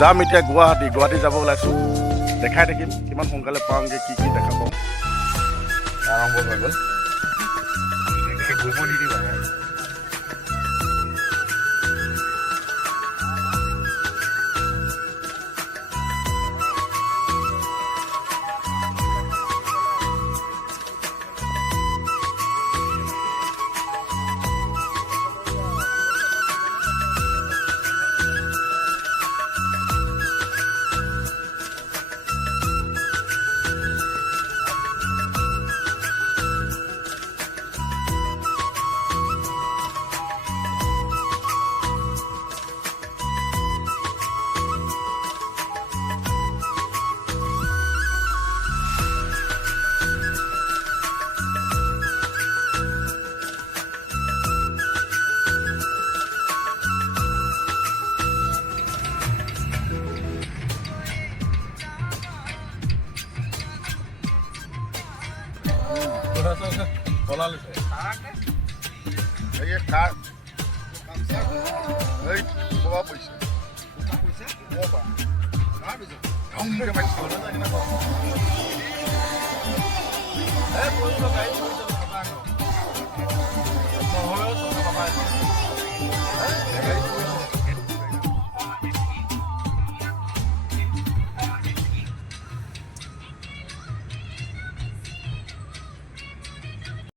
যাম এতিয়া গুৱাহাটী যাব ওলাইছোঁ দেখাই থাকিম কিমান সোনকালে পাওঁগৈ কি দেখা পাওঁ আৰম্ভ হৈ গ'ল ঘূৰিব নিদিবা